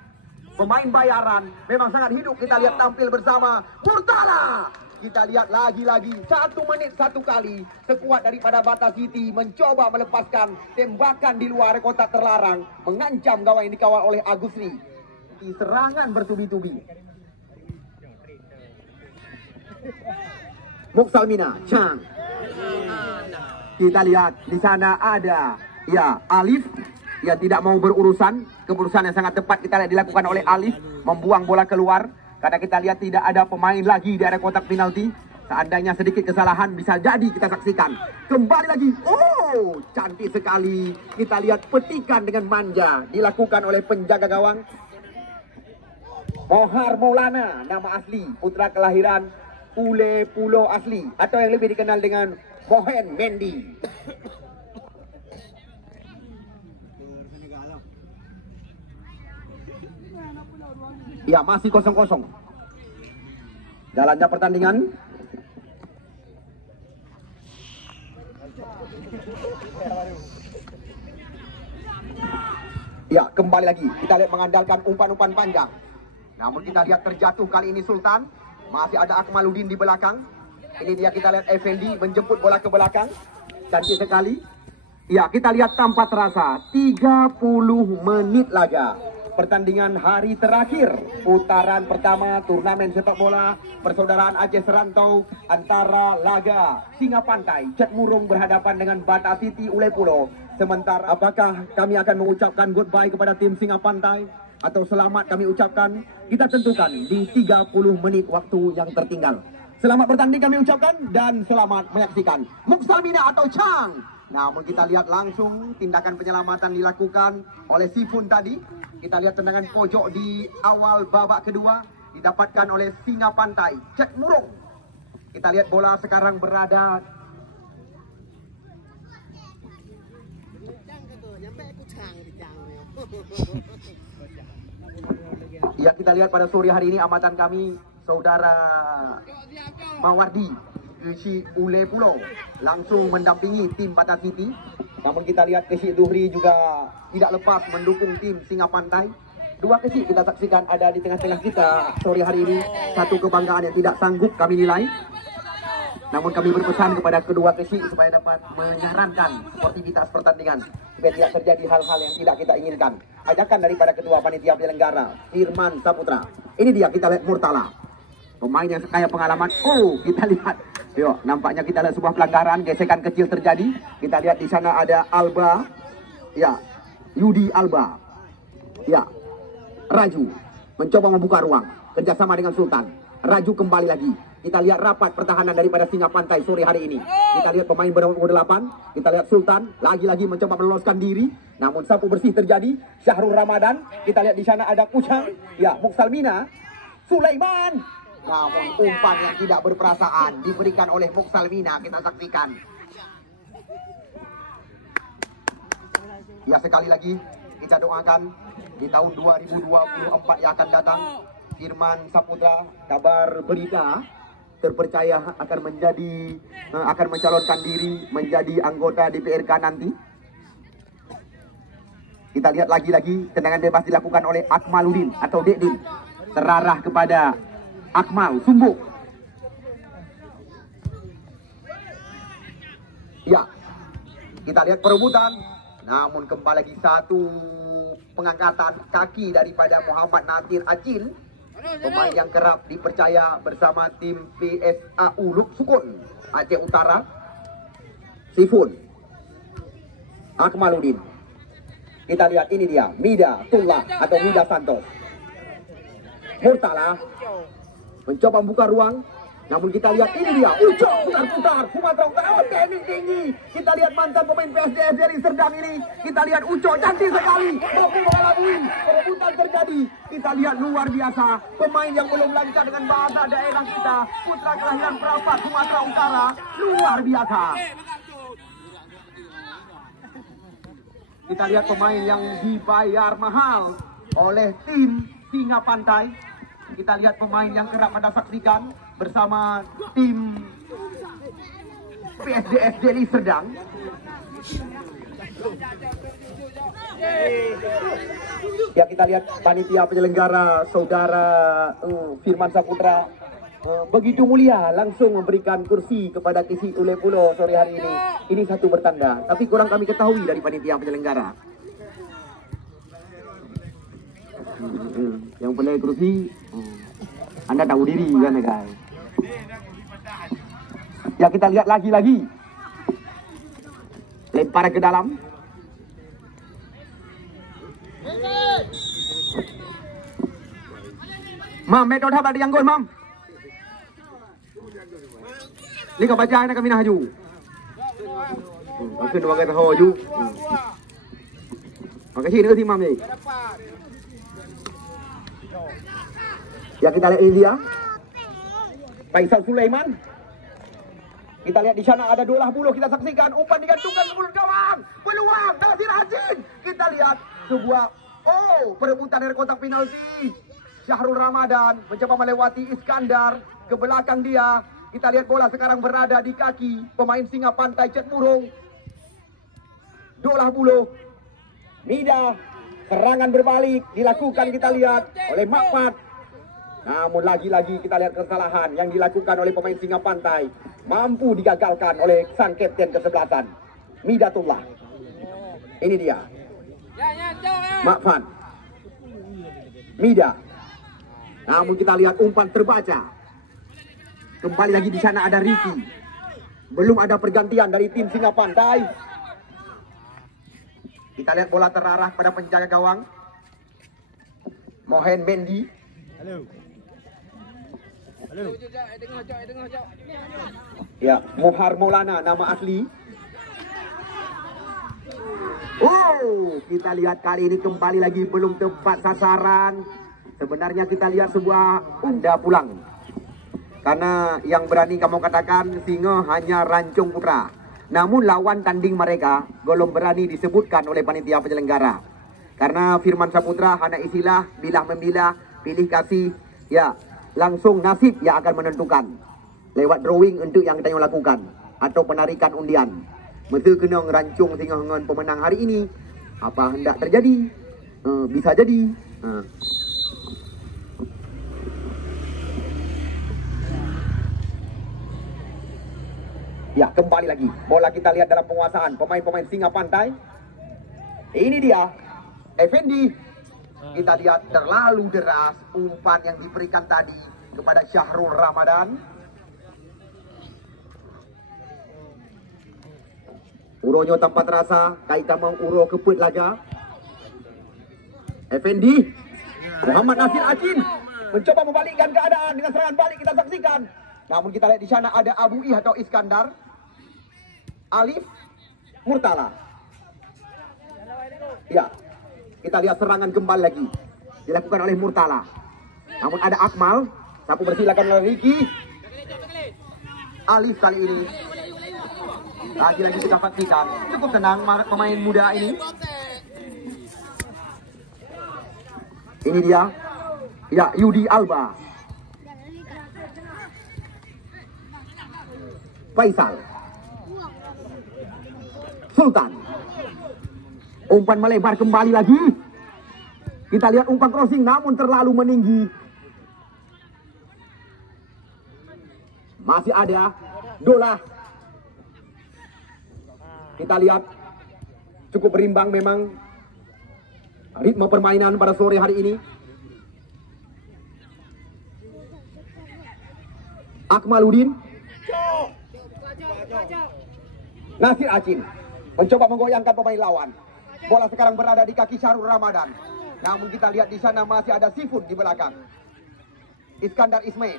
Pemain bayaran. Memang sangat hidup. Kita lihat tampil bersama Murtala. Kita lihat lagi-lagi 1 menit 1 kali sekuat daripada Bata City mencoba melepaskan tembakan di luar kotak terlarang, mengancam gawang yang dikawal oleh Agusri. Di serangan bertubi-tubi. Muksalmina, Chang. Kita lihat di sana ada ya Alif yang tidak mau berurusan. Keputusan yang sangat tepat kita lihat dilakukan oleh Alif, membuang bola keluar. Karena kita lihat tidak ada pemain lagi di area kotak penalti. Seandainya sedikit kesalahan bisa jadi kita saksikan. Kembali lagi. Oh, cantik sekali. Kita lihat petikan dengan manja dilakukan oleh penjaga gawang. Mohar Maulana, nama asli, putra kelahiran Ule Pulau asli. Atau yang lebih dikenal dengan Mohen Mendy. Ya, masih 0-0. Jalannya pertandingan. Ya, kembali lagi. Kita lihat mengandalkan umpan-umpan panjang. Namun kita lihat terjatuh kali ini Sultan. Masih ada Akmaluddin di belakang. Ini dia kita lihat Effendi menjemput bola ke belakang. Cantik sekali. Ya, kita lihat tanpa terasa 30 menit laga. Pertandingan hari terakhir putaran pertama turnamen sepak bola Persaudaraan Aceh Serantau antara laga Singa Pantai Cet Murung berhadapan dengan Bata City Ule Pulau. Sementara apakah kami akan mengucapkan goodbye kepada tim Singa Pantai atau selamat kami ucapkan, kita tentukan di 30 menit waktu yang tertinggal. Selamat bertanding kami ucapkan dan selamat menyaksikan Muksalmina atau Chang. Namun kita lihat langsung tindakan penyelamatan dilakukan oleh Sifun tadi. Kita lihat tendangan pojok di awal babak kedua didapatkan oleh Singa Pantai Cet Murung. Kita lihat bola sekarang berada ya, kita lihat pada sore hari ini amatan kami saudara Mawardi Kesi Ule Pulau langsung mendampingi tim Bata City. Namun kita lihat Kesi Zuhri juga tidak lepas mendukung tim Singa Pantai. Dua Kesi kita saksikan ada di tengah-tengah kita sore hari ini. Satu kebanggaan yang tidak sanggup kami nilai. Namun kami berpesan kepada kedua Kesi supaya dapat menyarankan sportivitas pertandingan supaya tidak terjadi hal-hal yang tidak kita inginkan. Ajakan daripada ketua panitia penyelenggara Firman Saputra. Ini dia kita lihat Murtala, pemain yang kaya pengalaman. Oh, kita lihat. Yuk, nampaknya kita lihat sebuah pelanggaran, gesekan kecil terjadi. Kita lihat di sana ada Alba. Ya, Yudi Alba. Ya, Raju mencoba membuka ruang kerjasama dengan Sultan. Raju kembali lagi. Kita lihat rapat pertahanan daripada Singa Pantai sore hari ini. Kita lihat pemain bernomor 8. Kita lihat Sultan lagi-lagi mencoba meloloskan diri. Namun sapu bersih terjadi. Syahrul Ramadan. Kita lihat di sana ada Pucang. Ya, Muksalmina. Sulaiman. Namun umpan yang tidak berperasaan diberikan oleh Muksalmina. Kita saksikan. Ya, sekali lagi kita doakan di tahun 2024 yang akan datang, Firman Saputra, kabar berita terpercaya akan mencalonkan diri menjadi anggota DPRK nanti. Kita lihat lagi-lagi tendangan bebas dilakukan oleh Akmaluddin atau Dekdin, terarah kepada Akmal Sumbuk. Ya, kita lihat perebutan. Namun kembali lagi satu pengangkatan kaki daripada Muhammad Nasir Acil, pemain yang kerap dipercaya bersama tim PSAU Luk Sukun Aceh Utara. Sifun Akmaluddin. Kita lihat ini dia, Mida Tullah atau Mida Santos. Murtala mencoba membuka ruang. Namun kita lihat ini dia, Uco putar-putar, Sumatera Utara, teknik tinggi. Kita lihat mantan pemain PSDS dari Serdang ini. Kita lihat Uco, cantik sekali, mampu mengelabui, perebutan terjadi. Kita lihat luar biasa, pemain yang belum lancar dengan bahasa daerah kita, putra kelahiran Prapat, Sumatera Utara, luar biasa. Kita lihat pemain yang dibayar mahal oleh tim Singa Pantai. Kita lihat pemain yang kerap Anda saksikan bersama tim PSDS Deli Serdang. Ya, kita lihat panitia penyelenggara saudara Firman Saputra begitu mulia langsung memberikan kursi kepada Kisi Ule Pulo sore hari ini. Ini satu bertanda, tapi kurang kami ketahui dari panitia penyelenggara. Yang pelai kursi, Anda tahu diri kan guys. Ya, kita lihat lagi-lagi. Lempar ke dalam. Mam, metode apa di Yanggol, Mam? Ini kau baca nak kami nak haju. Mungkin dua kata haju. Makasih ni Mam ni. Ya, kita lihat ini dia. Faisal Sulaiman. Kita lihat di sana ada Dolah Buluh, kita saksikan umpan digantungkan ke mulut gawang. Peluang Nasir Acil. Kita lihat sebuah perebutan dari kotak penalti. Syahrul Ramadan mencoba melewati Iskandar ke belakang dia. Kita lihat bola sekarang berada di kaki pemain Singa Pantai Cet Murung. Dolah Buluh. Mida, serangan berbalik dilakukan kita lihat oleh Makfat. Namun lagi-lagi kita lihat kesalahan yang dilakukan oleh pemain Singa Pantai. Mampu digagalkan oleh sang kapten kesebelasan, Midatullah. Ini dia. Makfan. Mida. Namun kita lihat umpan terbaca. Kembali lagi di sana ada Ricky. Belum ada pergantian dari tim Singa Pantai. Kita lihat bola terarah pada penjaga gawang Mohen Mendy. Halo. Ya, Muhar Maulana nama asli. Kita lihat kali ini kembali lagi belum tepat sasaran. Sebenarnya kita lihat sebuah unda pulang. Karena yang berani kamu katakan Singa hanya Rancung Putra. Namun lawan tanding mereka belum berani disebutkan oleh panitia penyelenggara. Karena Firman Saputra hanya istilah bilah membilah, pilih kasih. Ya, langsung nasib yang akan menentukan lewat drawing untuk yang kita lakukan atau penarikan undian. Mesti kena ngerancung Singa dengan pemenang hari ini. Apa hendak terjadi? Bisa jadi. Ya, kembali lagi. Bola kita lihat dalam penguasaan pemain-pemain Singa Pantai. Ini dia, Effendi. Kita lihat terlalu deras umpan yang diberikan tadi kepada Syahrul Ramadan. Uronya tanpa terasa, kaitan menguro keput laga. Effendi, Muhammad Nasir Acil mencoba membalikkan keadaan dengan serangan balik kita saksikan. Namun kita lihat di sana ada Abu Ih atau Iskandar, Alif, Murtala. Ya, kita lihat serangan kembali lagi dilakukan oleh Murtala. Namun ada Akmal, sapu bersih dilakukan oleh Ricky. Alif kali ini lagi-lagi kita pastikan cukup tenang pemain muda ini. Ini dia, ya, Yudi Alba, Faisal, Sultan. Umpan melebar kembali lagi. Kita lihat umpan crossing namun terlalu meninggi. Masih ada Dola. Kita lihat cukup berimbang memang ritme permainan pada sore hari ini. Akmaludin, Nasir Acin mencoba menggoyangkan pemain lawan. Bola sekarang berada di kaki Syahrul Ramadan. Namun kita lihat di sana masih ada Sifun di belakang. Iskandar Ismail.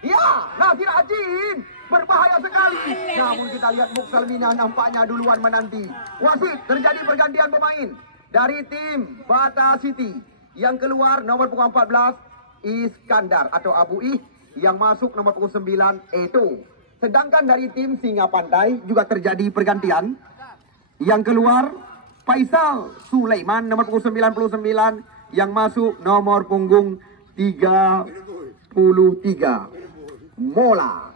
Ya, Nasir Acin berbahaya sekali. Namun kita lihat Muksalmina nampaknya duluan menanti. Wasit, terjadi pergantian pemain dari tim Bata City. Yang keluar nomor punggung 14 Iskandar atau Abu Ih, yang masuk nomor punggung 9 Eto. Sedangkan dari tim Singa Pantai juga terjadi pergantian. Yang keluar Faisal Sulaiman nomor punggung 99, yang masuk nomor punggung 33 Mola.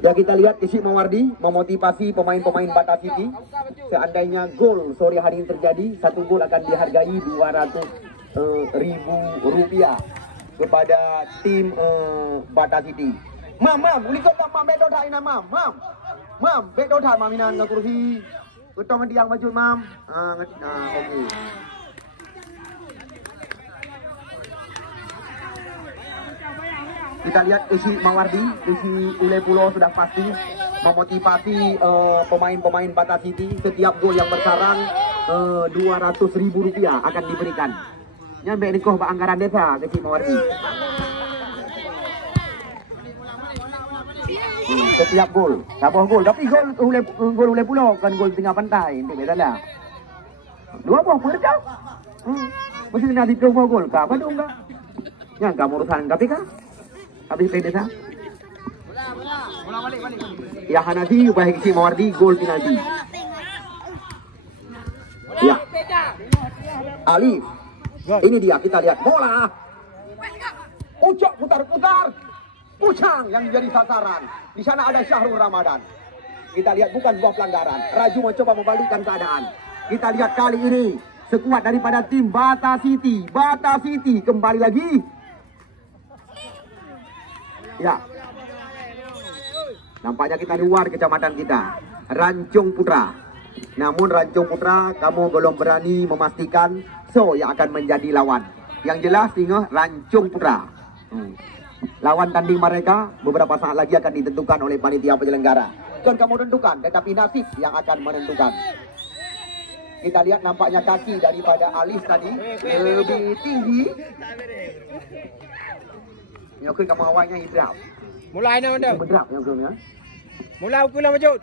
Ya, kita lihat Isi Mawardi memotivasi pemain-pemain Bata City. Seandainya gol sore hari ini terjadi, satu gol akan dihargai 200.000 rupiah kepada tim Bata City. Mam, ulikot mam bedo thai na mam. Mam, bedo thai maminan ngakursi. Utong diang maju mam. Oke. Kita lihat Isi Mawardi, Isi Ule Pulau sudah pasti memotivasi pemain-pemain Bata City. Setiap gol yang bersarang 200.000 rupiah akan diberikan. Nyampe nikoh Pak anggaran desa Isi Mawardi. Setiap gol, sabah gol, tapi gol Ule Pulau kan gol tengah pantai, itu beda lah. Dua buah perkau. Mesti nanti dua gol, kah? Apa dong kah? Ya, kamu urusan KPK? Habis desa. Bola balik. Ya, Hanafi upaya Isi Mawardi gol penalti. Ya. Alif. Ini dia, kita lihat bola. Ucok putar-putar. Ucang yang menjadi sasaran. Di sana ada Syahrul Ramadan. Kita lihat bukan buah pelanggaran. Raju mencoba membalikkan keadaan. Kita lihat kali ini sekuat daripada tim Bata City. Bata City kembali lagi. Ya. Nampaknya kita luar kecamatan kita. Rancung Putra. Namun Rancung Putra kamu belum berani memastikan so yang akan menjadi lawan. Yang jelas tinggal Rancung Putra. Lawan tanding mereka beberapa saat lagi akan ditentukan oleh panitia penyelenggara. Bukan kamu tentukan, tetapi nasib yang akan menentukan. Kita lihat nampaknya kaki daripada Alif tadi lebih tinggi. Yang ke kamu awalnya hidrap. Mulai nak anda. Hidrap yang ke ya. Mula ukur lah wajud.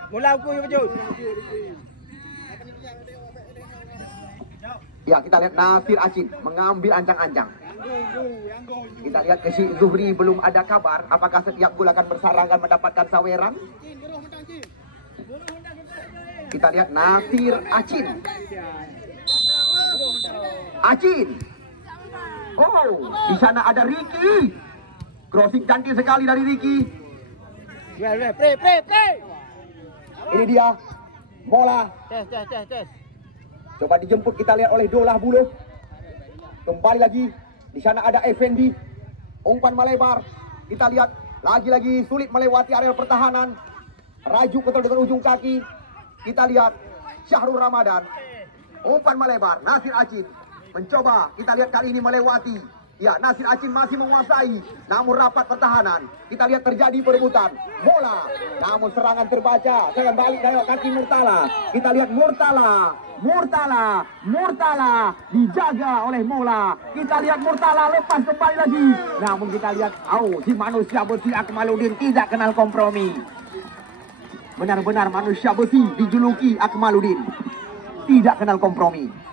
Ya, kita lihat Nasir Acin mengambil ancang-ancang. Kita lihat ke si Zuhri belum ada kabar apakah setiap gol akan bersarang akan mendapatkan saweran. Kita lihat Nasir Acin. Oh, di sana ada Ricky. Crossing cantik sekali dari Ricky. Play. Ini dia bola. Tes. Coba dijemput, kita lihat oleh Dolah Buluh. Kembali lagi. Di sana ada Effendi. Umpan melebar. Kita lihat lagi-lagi sulit melewati area pertahanan. Raju betul dengan ujung kaki. Kita lihat Syahrul Ramadan. Umpan melebar. Nasir Acin mencoba. Kita lihat kali ini melewati Ya, Nasir Acin masih menguasai, namun rapat pertahanan. Kita lihat terjadi perebutan bola, namun serangan terbaca. Serangan balik dari kaki Murtala. Kita lihat Murtala dijaga oleh Mola. Kita lihat Murtala lepas kembali lagi. Namun kita lihat, si manusia besi Akmaluddin tidak kenal kompromi. Benar-benar manusia besi dijuluki Akmaluddin, tidak kenal kompromi.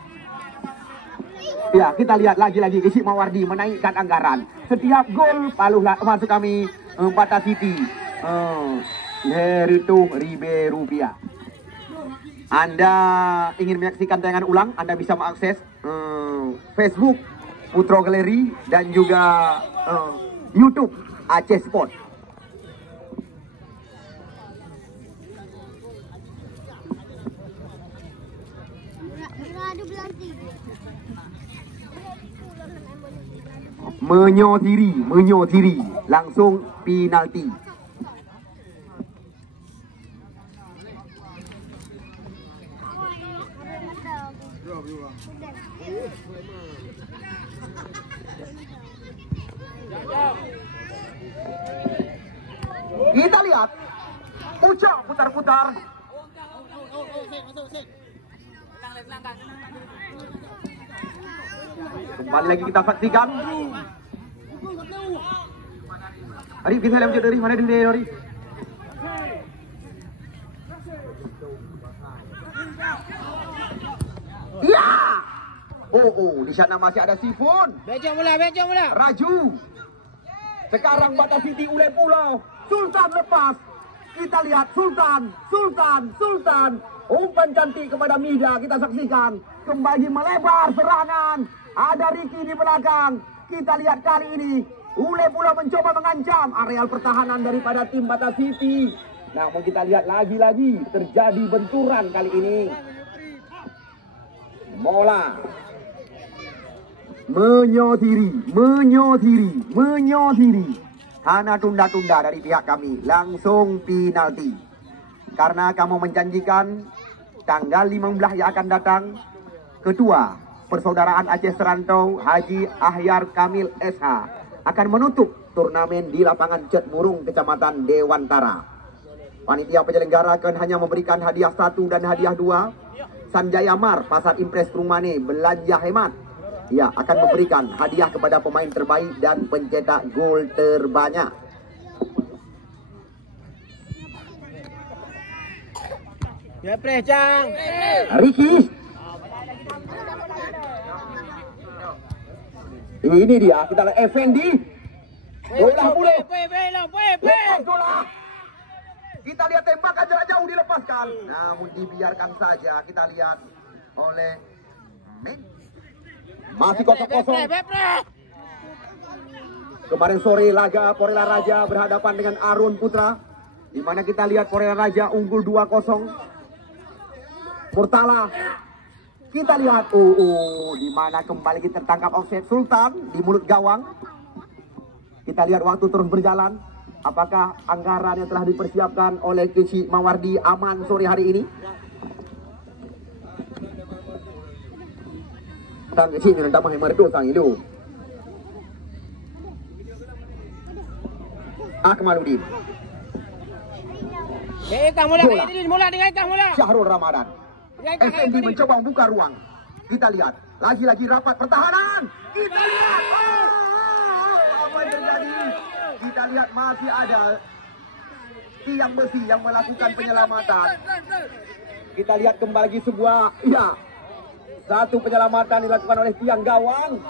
Ya, kita lihat lagi-lagi Kecik Mawardi menaikkan anggaran. Setiap gol paluh masuk kami Batacity. Itu Ribe-Rupiah. Anda ingin menyaksikan tayangan ulang, Anda bisa mengakses Facebook Putro Galeri dan juga YouTube Aceh Sport. Menyotiri, langsung penalti. Kita lihat, Ucap putar-putar. Kembali lagi kita saksikan. Arif, kita lihat dari mana dulu Arif? Ya. Di sana masih ada Sifun. Becok mula. Raju. Sekarang Batacity ulai pulau. Sultan lepas. Kita lihat Sultan. Umpan cantik kepada Mida, kita saksikan. Kembali melebar serangan. Ada Ricky di belakang. Kita lihat kali ini Ulay pula mencoba mengancam areal pertahanan daripada tim Batacity. Namun kita lihat lagi-lagi terjadi benturan kali ini. Mola menyotiri. Hana tunda-tunda dari pihak kami. Langsung penalti. Karena kamu menjanjikan tanggal 15 yang akan datang, Ketua Persaudaraan Aceh Serantau Haji Ahyar Kamil SH akan menutup turnamen di lapangan Cet Murung, Kecamatan Dewantara. Panitia penyelenggara akan hanya memberikan hadiah 1 dan hadiah 2. Sanjaya Mar, Pasar Impres Rumane, belanja hemat. Ya, akan memberikan hadiah kepada pemain terbaik dan pencetak gol terbanyak. Ya, Cang. Ricky. Ini dia, kita lihat Effendi. Bola boleh. Bola. Kita lihat tembakan jarak jauh dilepaskan. Namun dibiarkan saja. Kita lihat oleh masih 0-0. Kemarin sore laga Porela Raja berhadapan dengan Arun Putra, di mana kita lihat Porela Raja unggul 2-0. Murtala. Kita lihat, di mana kembali kita tertangkap offset Sultan di mulut gawang. Kita lihat waktu terus berjalan. Apakah anggaran yang telah dipersiapkan oleh Kecik Mawardi aman sore hari ini? Sang Kecik ni tak mahu merdu sang itu. Akmaluddin. Mula dengan mula. Syahrul Ramadan. Effendi mencoba membuka ruang. Kita lihat lagi-lagi rapat pertahanan. Kita lihat apa yang terjadi. Kita lihat masih ada tiang besi yang melakukan penyelamatan. Kita lihat kembali lagi sebuah satu penyelamatan dilakukan oleh tiang gawang.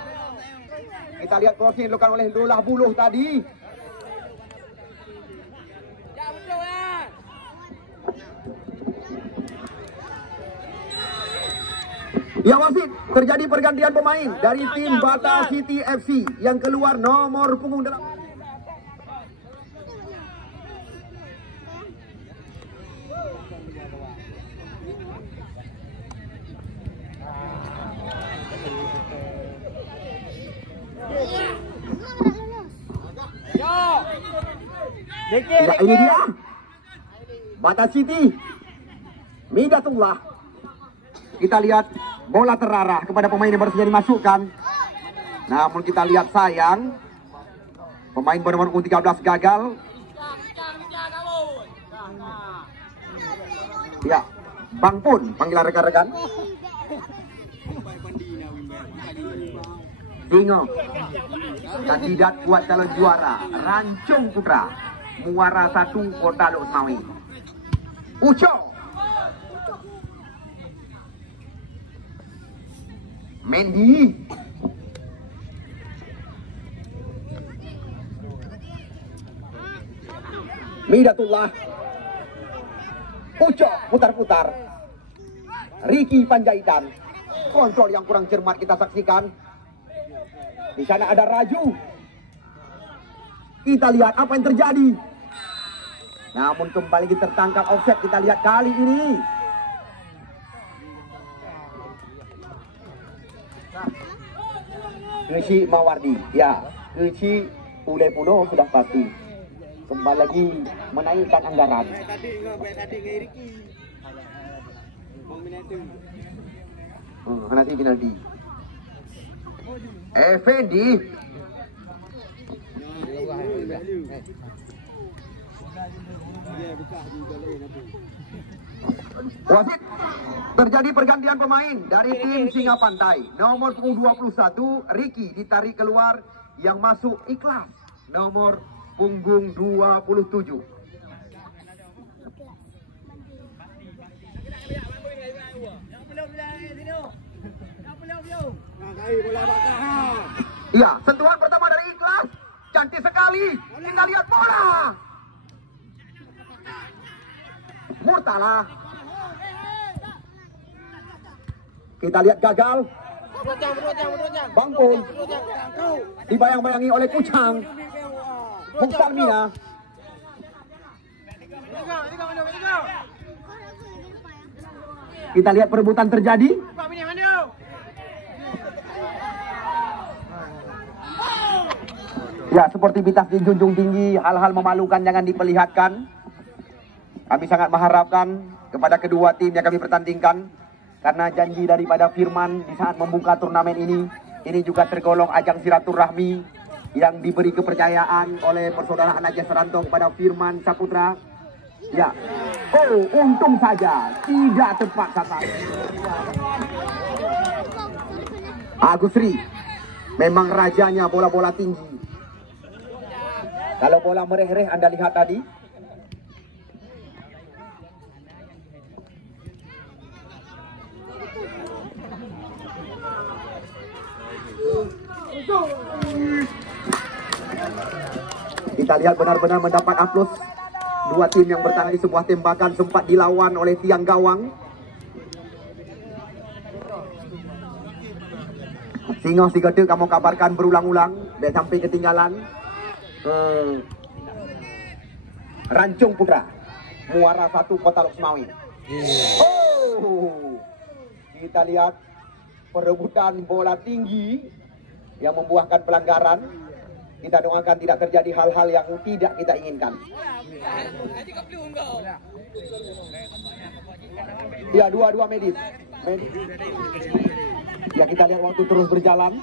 Kita lihat crossing dilakukan oleh Dolah Buluh tadi. Ya wasit, terjadi pergantian pemain dari tim Batacity FC yang keluar nomor punggung dalam. Ya, ini dia Batacity Midatullah. Kita lihat bola terarah kepada pemain yang baru saja dimasukkan. Namun kita lihat sayang, pemain bernomor 13 gagal. Ya, Bang Pun panggilan rekan-rekan. Singo, kandidat kuat calon juara, Rancung Putra, Muara 1 Kota Lok Semawi. Uco, Mendy, Midatullah, Uco putar-putar, Ricky Panjaitan. Kontrol yang kurang cermat kita saksikan. Di sana ada Raju. Kita lihat apa yang terjadi. Namun kembali tertangkap offset. Kita lihat kali ini. Keci Mawardi. Ya, Keci Ule Puno sudah pasti. Kembali lagi menaikkan anggaran. Nanti penalti. Effendi. Wasit, terjadi pergantian pemain dari tim Singa Pantai. Nomor punggung 21 Ricky ditarik keluar, yang masuk Ikhlas nomor punggung 27. Iya, sentuhan pertama dari Ikhlas, cantik sekali. Kita lihat bola. Murtala. Kita lihat gagal. Bang Pun dibayang-bayangi oleh Kucang. Muksalmina. Kita lihat perebutan terjadi. Ya, sportivitas dijunjung tinggi, hal-hal memalukan jangan diperlihatkan. Kami sangat mengharapkan kepada kedua tim yang kami pertandingkan, karena janji daripada Firman di saat membuka turnamen ini juga tergolong ajang silaturahmi yang diberi kepercayaan oleh persaudaraan Raja Seranto kepada Firman Saputra. Ya, oh untung saja tidak tepat sasaran. Agusri memang rajanya bola-bola tinggi. Kalau bola mereh-reh Anda lihat tadi. Kita lihat benar-benar mendapat aplaus. Dua tim yang bertanding, sebuah tembakan sempat dilawan oleh tiang gawang. Singo si gede kamu kabarkan berulang-ulang, dia sampai ketinggalan. Rancung Putra, Muara 1 Kota Lok Semawi. Oh, kita lihat perebutan bola tinggi yang membuahkan pelanggaran. Kita doakan tidak terjadi hal-hal yang tidak kita inginkan. Ya, dua medis. Ya, kita lihat waktu terus berjalan.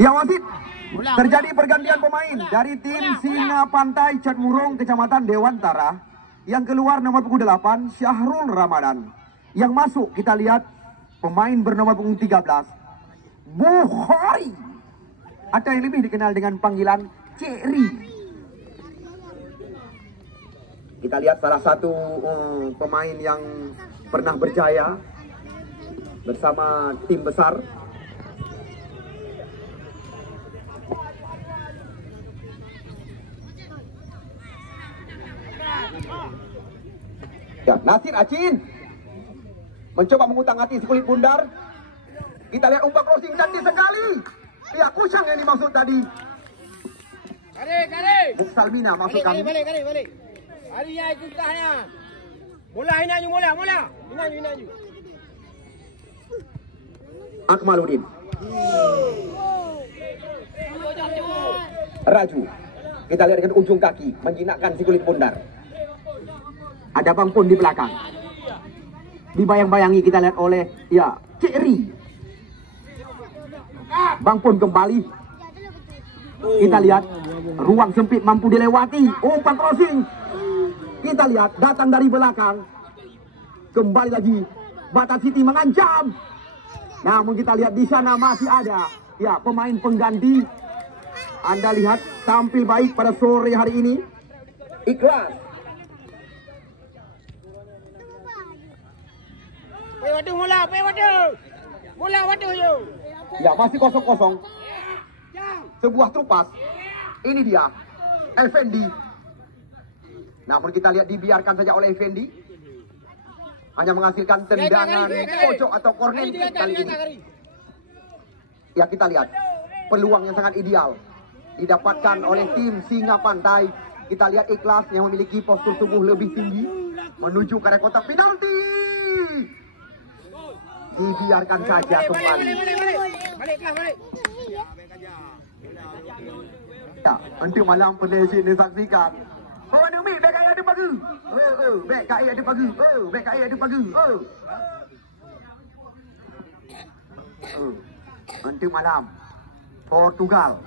Ya wasit, terjadi pergantian pemain dari tim Singa Pantai Catmurung Kecamatan Dewantara. Yang keluar nomor punggung 8 Syahrul Ramadan. Yang masuk kita lihat pemain bernomor punggung 13 Bukhari, atau yang lebih dikenal dengan panggilan Ceri. Kita lihat salah satu pemain yang pernah berjaya bersama tim besar. Ya, Nasir Acin mencoba mengutang-atik si kulit bundar. Kita lihat umpan crossing cantik sekali. Ya, Kucang yang dimaksud tadi. Muksalmina maksud kami. Balik. Hari itu tanya. Mula. Inaju. Akmaluddin. Raju. Kita lihat dengan ujung kaki menjinakkan si kulit bundar. Ada Bang Pun di belakang. Dibayang-bayangi kita lihat oleh Cik Ri. Bang Pun kembali. Kita lihat ruang sempit mampu dilewati. Umpan crossing. Kita lihat datang dari belakang. Kembali lagi. Batam City mengancam. Namun kita lihat di sana masih ada pemain pengganti. Anda lihat tampil baik pada sore hari ini. Ikhlas. Ya, masih kosong-kosong. Sebuah trupas. Ini dia Effendi. Namun kita lihat dibiarkan saja oleh Effendi. Hanya menghasilkan tendangan pojok atau corner kick kali ini. Ya, kita lihat peluang yang sangat ideal didapatkan oleh tim Singa Pantai. Kita lihat Ikhlas yang memiliki postur tubuh lebih tinggi menuju ke area kotak penalti. Dibiarkan saja kembali. Ya, untuk malam penesin disaksikan. Oh, demi bek air ada pagi. Bek air ada pagi. Bek air ada pagi. Untuk malam Portugal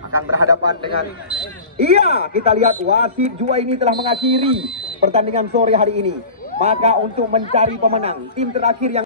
akan berhadapan dengan kita lihat wasit jua ini telah mengakhiri pertandingan sore hari ini. Maka untuk mencari pemenang tim terakhir yang